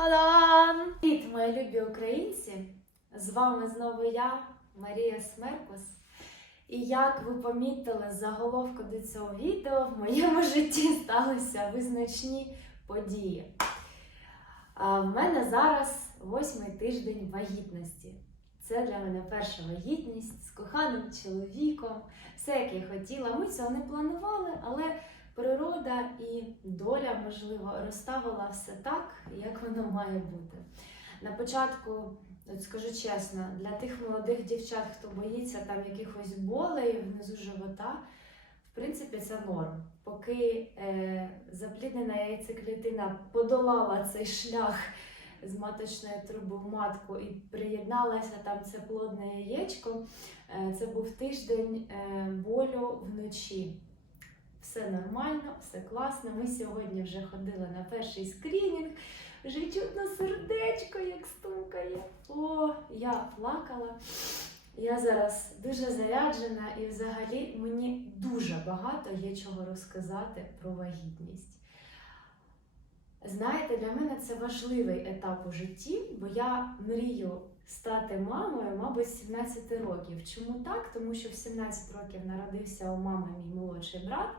Та-дам! Привіт, мої любі українці! З вами знову я, Марія Смеркус. І як ви помітили заголовку до цього відео, в моєму житті сталися визначні події. В мене зараз восьмий тиждень вагітності. Це для мене перша вагітність з коханим чоловіком. Все, як я хотіла. Ми цього не планували, але природа і доля, можливо, розставила все так, як воно має бути. На початку, от скажу чесно, для тих молодих дівчат, хто боїться там якихось болей внизу живота, в принципі, це норм. Поки е, запліднена яйцеклітина подолала цей шлях з маточної труби в матку і приєдналася там це плодне яєчко, е, це був тиждень е, болю вночі. Все нормально, все класно. Ми сьогодні вже ходили на перший скринінг. Вже чутно сердечко, як стукає. О, я плакала. Я зараз дуже заряджена і взагалі мені дуже багато є чого розказати про вагітність. Знаєте, для мене це важливий етап у житті, бо я мрію стати мамою, мабуть, з 17 років. Чому так? Тому що в 17 років народився у мами мій молодший брат,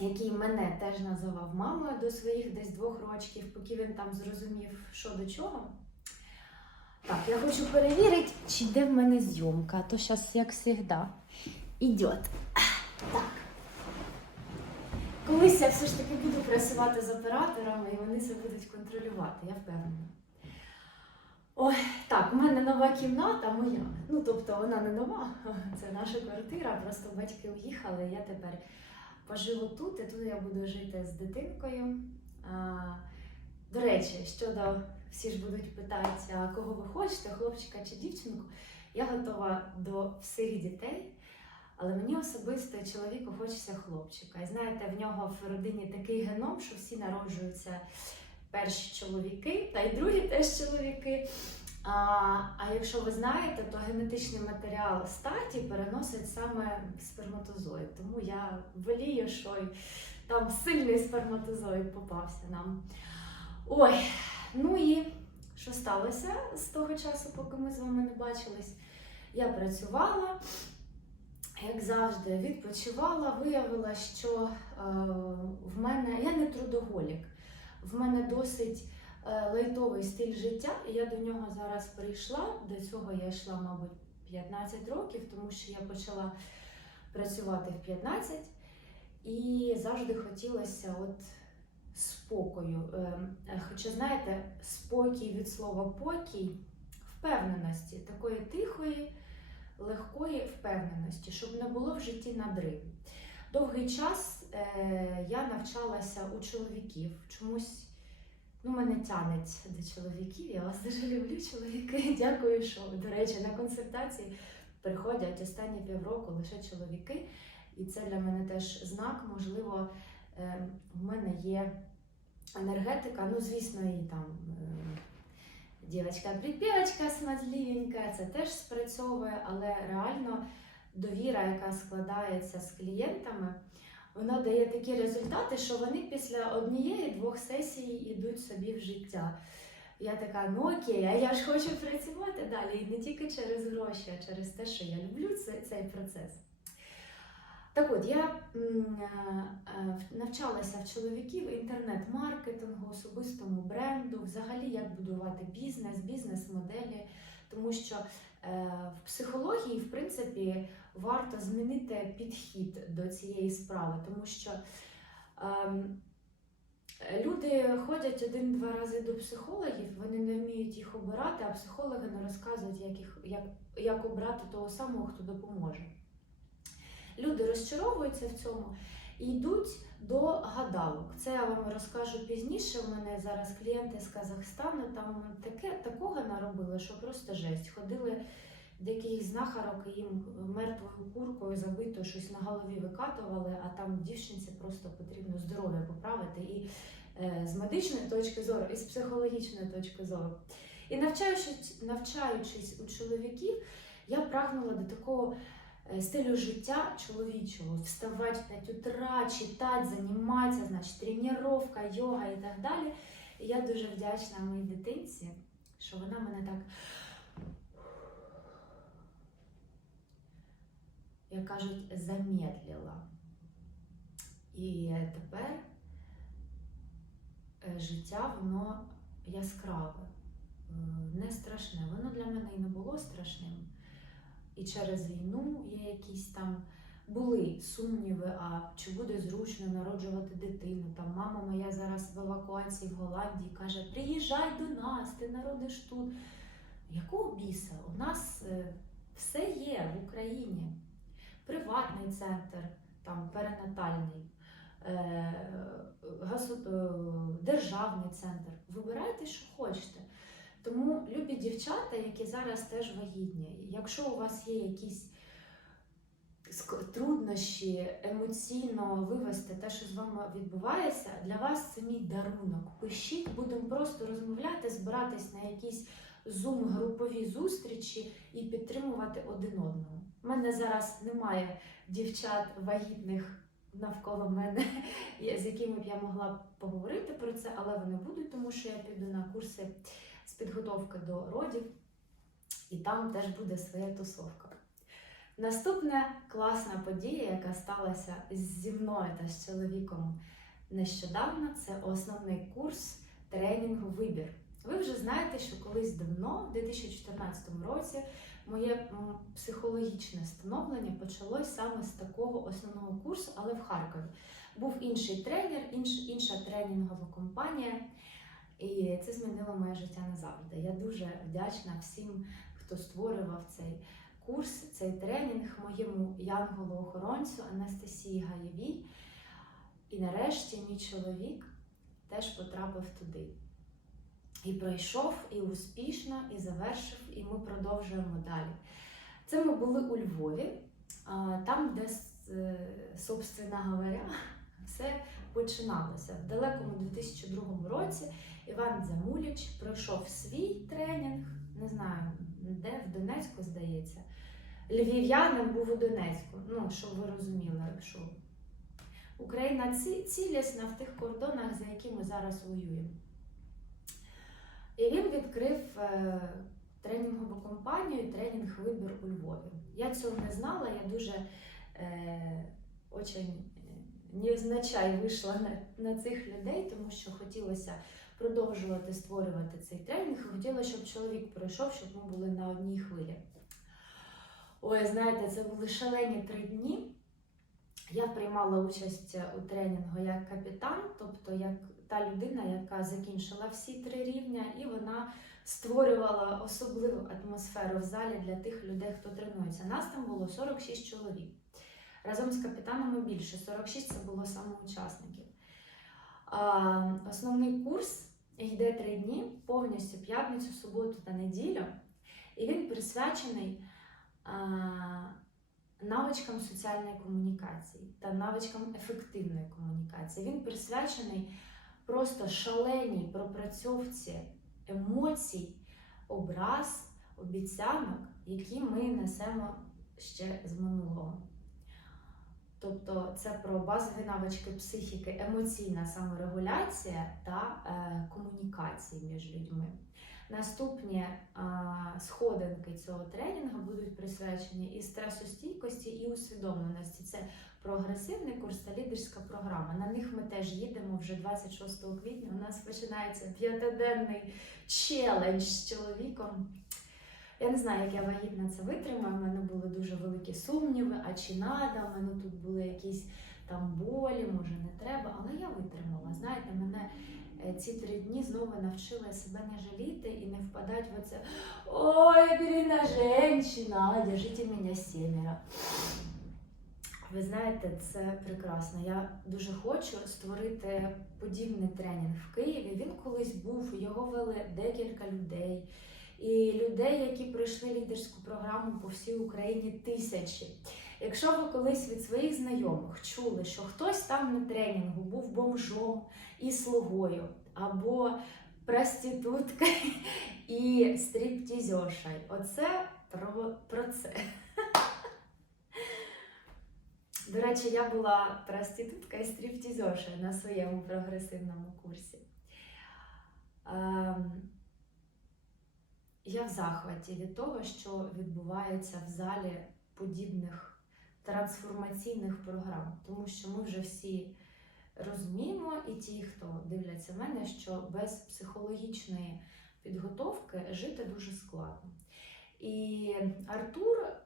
який мене теж називав мамою до своїх десь двох років, поки він там зрозумів, що до чого. Так, я хочу перевірити, чи йде в мене зйомка, то зараз, як завжди, йде. Так. Колись я все ж таки буду працювати з операторами, і вони це будуть контролювати, я впевнена. Ой, так, у мене нова кімната моя. Ну, тобто вона не нова, це наша квартира, просто батьки уїхали, я тепер поживу тут, і тут я буду жити з дитинкою. А, до речі, щодо всі ж будуть питати, кого ви хочете, хлопчика чи дівчинку, я готова до всіх дітей. Але мені особисто чоловіку хочеться хлопчика. І знаєте, в нього в родині такий геном, що всі народжуються перші чоловіки, та й другі теж чоловіки. А, а якщо ви знаєте, то генетичний матеріал статі переносить саме сперматозоїд. Тому я волію, що й там сильний сперматозоїд попався нам. Ой, ну і що сталося з того часу, поки ми з вами не бачились? Я працювала як завжди, відпочивала, виявила, що е, в мене я не трудоголік, в мене досить е, лайтовий стиль життя, і я до нього зараз прийшла. До цього я йшла, мабуть, 15 років, тому що я почала працювати в 15 і завжди хотілося от спокою. Е, Хоча, знаєте, спокій від слова покій, впевненості, такої тихої легкої впевненості, щоб не було в житті надрив. Довгий час е, я навчалася у чоловіків. Чомусь ну, мене тянеть до чоловіків. Я вас дуже люблю, чоловіки. Дякую, що, до речі, на консультації приходять останні півроку лише чоловіки. І це для мене теж знак. Можливо, е, в мене є енергетика, ну, звісно, і там. Е, Дівочка-припівочка смазливенька, це теж спрацьовує, але реально довіра, яка складається з клієнтами, вона дає такі результати, що вони після однієї-двох сесій йдуть собі в життя. Я така, ну окей, а я ж хочу працювати далі. І не тільки через гроші, а через те, що я люблю цей, цей процес. Так от, я е, навчалася в чоловіків інтернет-маркетингу, особистому бренду, взагалі як будувати бізнес, бізнес-моделі, тому що е, в психології, в принципі, варто змінити підхід до цієї справи, тому що е, люди ходять один-два рази до психологів, вони не вміють їх обирати, а психологи не розказують, як, їх, як, як обрати того самого, хто допоможе. Люди розчаровуються в цьому і йдуть до гадалок. Це я вам розкажу пізніше. У мене зараз клієнти з Казахстану там таке такого наробили, що просто жесть. Ходили деяких знахарок їм мертвою куркою забитою щось на голові викатували, а там дівчинці просто потрібно здоров'я поправити і е, з медичної точки зору, і з психологічної точки зору. І навчаючись, навчаючись у чоловіків, я прагнула до такого е, стилю життя чоловічого, вставати в 5 утра, читати, займатися, значить, тренування, йога і так далі. І я дуже вдячна моїй дитинці, що вона мене так, як кажуть, замедлила. І тепер е, життя, воно яскраве, е, не страшне. Воно для мене і не було страшним. І через війну є якісь там були сумніви, а чи буде зручно народжувати дитину. Там мама моя зараз в евакуації в Голландії каже: Приїжджай до нас, ти народиш тут. Якого біса? У нас е, все є в Україні. Приватний центр, там перинатальний, е, е, державний центр. Вибирайте, що хочете. Тому любі дівчата, які зараз теж вагітні, якщо у вас є якісь труднощі емоційно вивести те, що з вами відбувається, для вас це мій дарунок. Пишіть, будемо просто розмовляти, збиратись на якісь зум групові зустрічі і підтримувати один одного. У мене зараз немає дівчат вагітних навколо мене, з якими б я могла поговорити про це, але вони будуть, тому що я піду на курси з підготовки до родів, і там теж буде своя тусовка. Наступна класна подія, яка сталася зі мною та з чоловіком нещодавно, це основний курс тренінгу Вибір. Ви вже знаєте, що колись давно, в 2014 році, моє психологічне становлення почалось саме з такого основного курсу, але в Харкові. Був інший тренер, інш, інша тренінгова компанія, і це змінило моє життя назавжди. Я дуже вдячна всім, хто створював цей курс, цей тренінг моєму янголу-охоронцю Анастасії Гаєвій. І нарешті мій чоловік теж потрапив туди. І пройшов, і успішно, і завершив, і ми продовжуємо далі. Це ми були у Львові, там, де, е, собственно говоря, все починалося. В далекому 2002 році Іван Дзамуліч пройшов свій тренінг, не знаю, де в Донецьку, здається. Львів'янин був у Донецьку. Ну, щоб ви розуміли, якщо Україна цілісна в тих кордонах, за які ми зараз воюємо. І він відкрив е, тренінгову компанію тренінг Вибір у Львові. Я цього не знала, я дуже е, очень е, невзначай вийшла на, на цих людей, тому що хотілося продовжувати створювати цей тренінг. Хотіла, щоб чоловік пройшов, щоб ми були на одній хвилі. Ой, знаєте, це були шалені три дні. Я приймала участь у тренінгу як капітан, тобто як та людина, яка закінчила всі три рівня, і вона створювала особливу атмосферу в залі для тих людей, хто тренується. Нас там було 46 чоловік. Разом з капітанами більше 46 це було саме учасників. Основний курс йде три дні, повністю п'ятницю, суботу та неділю, і він присвячений навичкам соціальної комунікації та навичкам ефективної комунікації. Він присвячений просто шаленій пропрацьовці емоцій, образ, обіцянок, які ми несемо ще з минулого. Тобто це про базові навички психіки, емоційна саморегуляція та е, комунікації між людьми. Наступні е, сходинки цього тренінгу будуть присвячені і стресостійкості, і усвідомленості. Це прогресивний курс та лідерська програма. На них ми теж їдемо вже 26 квітня. У нас починається п'ятиденний челендж з чоловіком. Я не знаю, як я вагітна це витримаю. У мене були дуже великі сумніви, а чи надо, у мене тут були якісь там болі, може не треба, але я витримала. Знаєте, мене е, ці три дні знову навчила себе не жаліти і не впадати в оце Ой, беременна женщина, держите мене сімеро. Ви знаєте, це прекрасно. Я дуже хочу створити подібний тренінг в Києві. Він колись був, його вели декілька людей. І людей, які пройшли лідерську програму по всій Україні тисячі. Якщо ви колись від своїх знайомих чули, що хтось там на тренінгу був бомжом і слугою, або проституткою і стриптізершою, оце про, про це. До речі, я була проститутка і стріптізерша на своєму прогресивному курсі. Ем, я в захваті від того, що відбувається в залі подібних трансформаційних програм, тому що ми вже всі розуміємо, і ті, хто дивляться мене, що без психологічної підготовки жити дуже складно. І Артур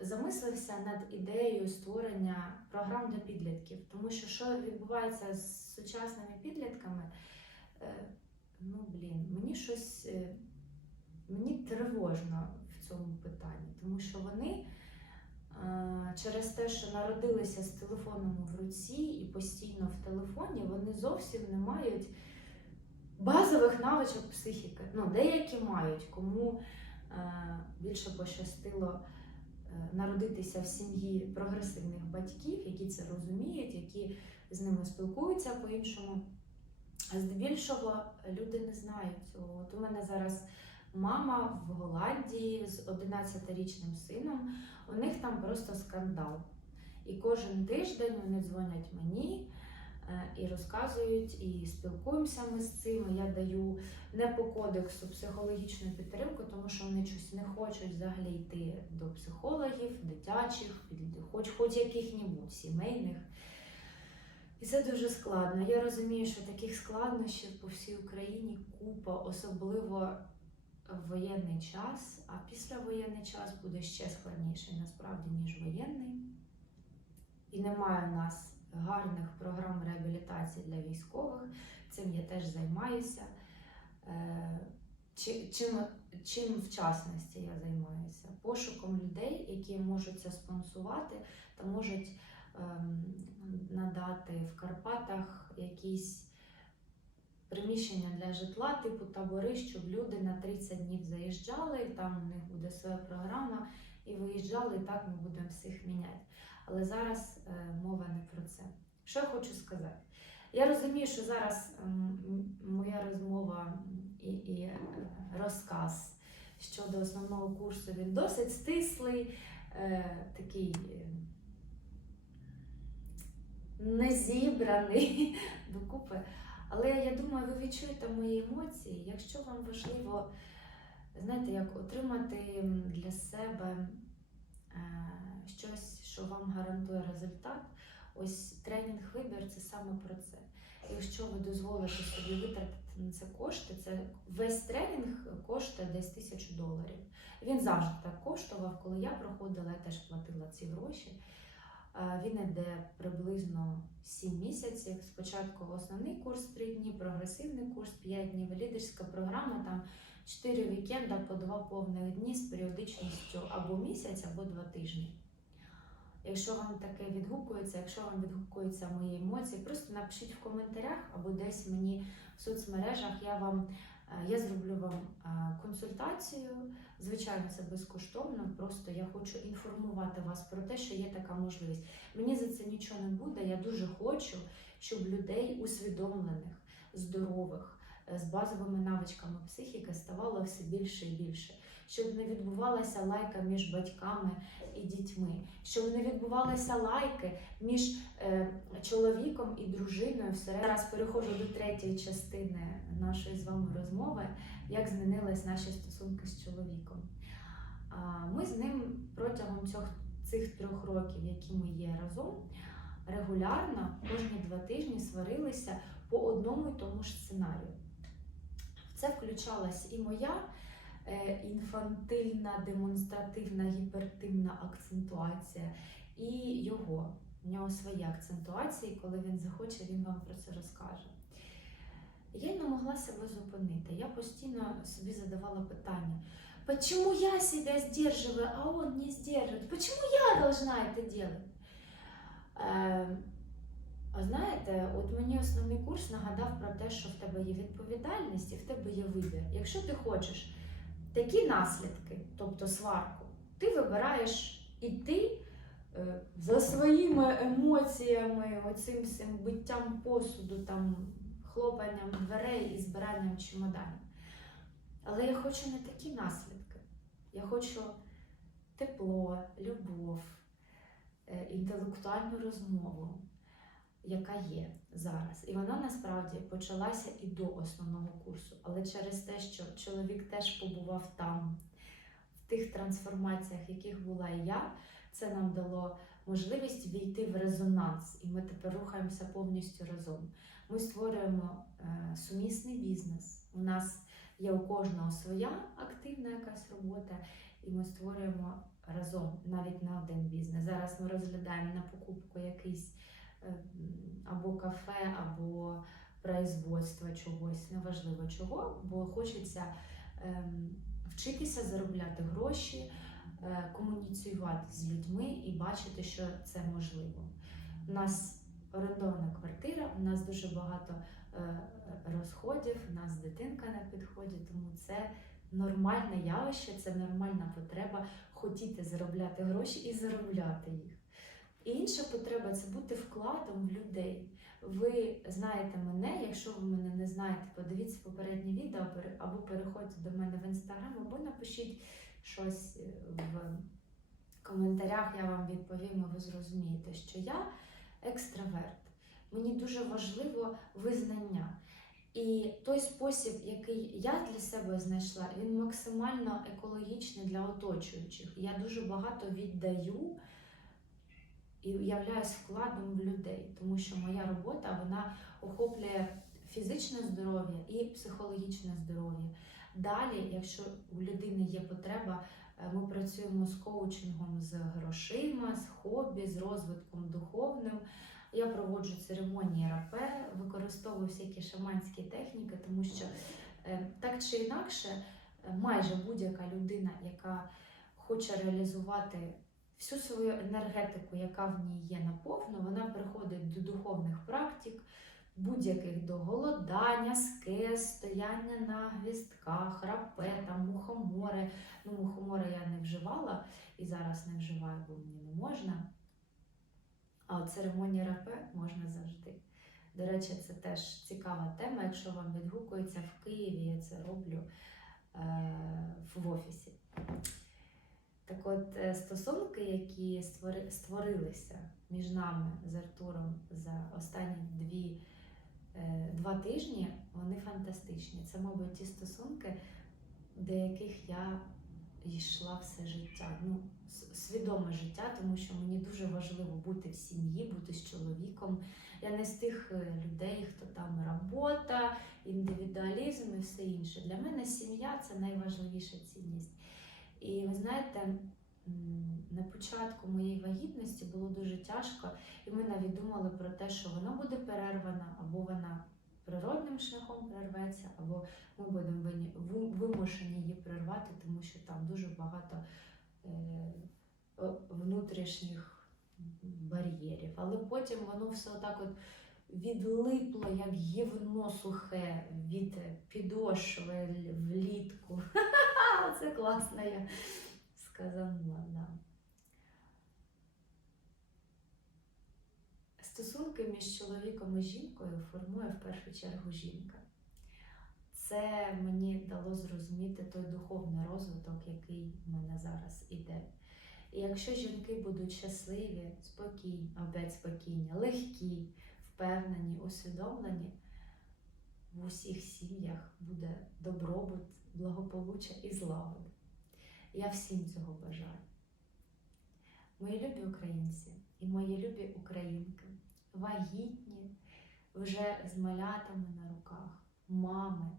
замислився над ідеєю створення програм для підлітків, тому що що відбувається з сучасними підлітками, е, ну блін, мені щось е, мені тривожно в цьому питанні, тому що вони е, через те, що народилися з телефоном в руці і постійно в телефоні, вони зовсім не мають базових навичок психіки. Ну, деякі мають, кому більше пощастило народитися в сім'ї прогресивних батьків, які це розуміють, які з ними спілкуються по-іншому. А здебільшого люди не знають цього. От у мене зараз мама в Голландії з 11-річним сином. У них там просто скандал. І кожен тиждень вони дзвонять мені е, і розказують, і спілкуємося ми з цим. Я даю не по кодексу психологічну підтримку, тому що вони щось не хочуть взагалі йти до психологів, дитячих, хоч хоч яких-небудь сімейних. І це дуже складно. Я розумію, що таких складнощів по всій Україні купа, особливо в воєнний час, а післявоєнний час буде ще складніший насправді, ніж воєнний. І немає у нас гарних програм реабілітації для військових. Цим я теж займаюся. Е, Чим, чим в частності я займаюся? Пошуком людей, які можуть це спонсувати та можуть ем, надати в Карпатах якісь приміщення для житла, типу табори, щоб люди на 30 днів заїжджали, там у них буде своя програма, і виїжджали, і так ми будемо всіх міняти. Але зараз е, мова не про це. Що я хочу сказати? Я розумію, що зараз моя розмова і, і е, розказ щодо основного курсу він досить стислий, е, такий незібраний докупи. Але я думаю, ви відчуєте мої емоції. Якщо вам важливо, знаєте, як отримати для себе щось, що вам гарантує результат, ось тренінг вибір це саме про це. Якщо ви дозволите собі витратити на це кошти, це весь тренінг коштує десь тисячу доларів. Він завжди так коштував. Коли я проходила, я теж платила ці гроші. Е, Він іде приблизно 7 місяців. Спочатку основний курс 3 дні, прогресивний курс 5 днів, лідерська програма там 4 вікенда по 2 повних дні з періодичністю або місяць, або 2 тижні. Якщо вам таке відгукується, якщо вам відгукуються мої емоції, просто напишіть в коментарях або десь мені в соцмережах. Я вам е, я зроблю вам е, консультацію. Звичайно, це безкоштовно. Просто я хочу інформувати вас про те, що є така можливість. Мені за це нічого не буде. Я дуже хочу, щоб людей усвідомлених, здорових, з базовими навичками психіки ставало все більше і більше. Щоб не відбувалася лайка між батьками і дітьми, щоб не відбувалися лайки між е, чоловіком і дружиною. Всередині. Зараз переходжу до третьої частини нашої з вами розмови, як змінились наші стосунки з чоловіком. А, Ми з ним протягом цих, цих трьох років, які ми є разом, регулярно кожні два тижні сварилися по одному і тому ж сценарію. Це включалась і моя е, інфантильна, демонстративна, гіпертимна акцентуація, і його. У нього свої акцентуації, коли він захоче, він вам про це розкаже. Я не могла себе зупинити. Я постійно собі задавала питання, почему я себя сдерживаю, а он не сдерживает? Почему я должна это делать? А знаєте, от мені основний курс нагадав про те, що в тебе є відповідальність і в тебе є вибір. Якщо ти хочеш такі наслідки, тобто сварку, ти вибираєш іти е, за своїми емоціями, оцим всім биттям посуду, там, хлопанням дверей і збиранням чемоданів. Але я хочу не такі наслідки. Я хочу тепло, любов, е, інтелектуальну розмову, яка є. зараз. І вона насправді почалася і до основного курсу. Але через те, що чоловік теж побував там, в тих трансформаціях, яких була і я, це нам дало можливість війти в резонанс. І ми тепер рухаємося повністю разом. Ми створюємо е, сумісний бізнес. У нас є у кожного своя активна якась робота, і ми створюємо разом навіть на один бізнес. Зараз ми розглядаємо на покупку якийсь або кафе, або производство чогось, неважливо чого, бо хочеться ем, вчитися заробляти гроші, е, комуніціювати з людьми і бачити, що це можливо. У нас орендована квартира, у нас дуже багато е, розходів, у нас дитинка на підході, тому це нормальне явище, це нормальна потреба хотіти заробляти гроші і заробляти їх. Інша потреба це бути вкладом в людей. Ви знаєте мене, якщо ви мене не знаєте, подивіться попереднє відео або переходьте до мене в інстаграм, або напишіть щось е, в коментарях, я вам відповім, і ви зрозумієте, що я екстраверт. Мені дуже важливо визнання. І той спосіб, який я для себе знайшла, він максимально екологічний для оточуючих. Я дуже багато віддаю і являюсь вкладом в людей, тому що моя робота вона охоплює фізичне здоров'я і психологічне здоров'я. Далі, якщо у людини є потреба, е, ми працюємо з коучингом, з грошима, з хобі, з розвитком духовним. Я проводжу церемонії рапе, використовую всякі шаманські техніки, тому що е, так чи інакше, е, майже будь-яка людина, яка хоче реалізувати всю свою енергетику, яка в ній є наповну, вона приходить до духовних практик, будь-яких до голодання, скез, стояння на гвістках, рапе, там, мухомори. Ну, мухомори я не вживала і зараз не вживаю, бо мені не можна. А от церемонія рапе можна завжди. До речі, це теж цікава тема. Якщо вам відгукується в Києві, я це роблю е, в офісі. Так от, е, стосунки, які створи, створилися між нами з Артуром за останні дві, е, два тижні, вони фантастичні. Це, мабуть, ті стосунки, до яких я йшла все життя. Ну, свідоме життя, тому що мені дуже важливо бути в сім'ї, бути з чоловіком. Я не з тих е, людей, хто там робота, індивідуалізм і все інше. Для мене сім'я це найважливіша цінність. І ви знаєте, на початку моєї вагітності було дуже тяжко, і ми навіть думали про те, що вона буде перервана, або вона природним шляхом перерветься, або ми будемо вимушені її прервати, тому що там дуже багато е, внутрішніх бар'єрів. Але потім воно все отак от відлипло, як гівно сухе від підошви влітку. Це класно я сказанула, да. Стосунки між чоловіком і жінкою формує в першу чергу жінка. Це мені дало зрозуміти той духовний розвиток, який в мене зараз іде. І якщо жінки будуть щасливі, спокійні, опять спокійні, легкі, впевнені, усвідомлені, в усіх сім'ях буде добробут, благополуччя і злагода. Я всім цього бажаю. Мої любі українці і мої любі українки, вагітні, вже з малятами на руках, мами.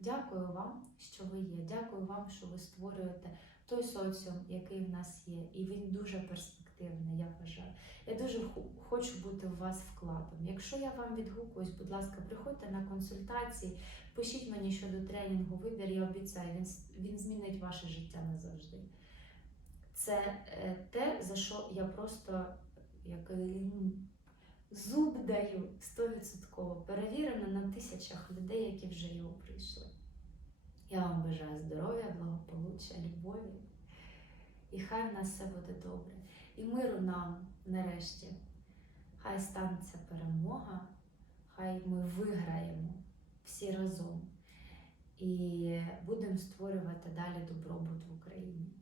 Дякую вам, що ви є. Дякую вам, що ви створюєте той соціум, який в нас є, і він дуже перспективний, я вважаю. Я дуже хочу бути у вас вкладом. Якщо я вам відгукуюсь, будь ласка, приходьте на консультації, пишіть мені щодо тренінгу вибір, я обіцяю, він, він змінить ваше життя назавжди. Це е, те, за що я просто як зуб даю 100%, перевірено на тисячах людей, які вже його прийшли. Я вам бажаю здоров'я, благополуччя, любові. І хай в нас все буде добре. І миру нам нарешті. Хай станеться перемога, хай ми виграємо всі разом і будемо створювати далі добробут в Україні.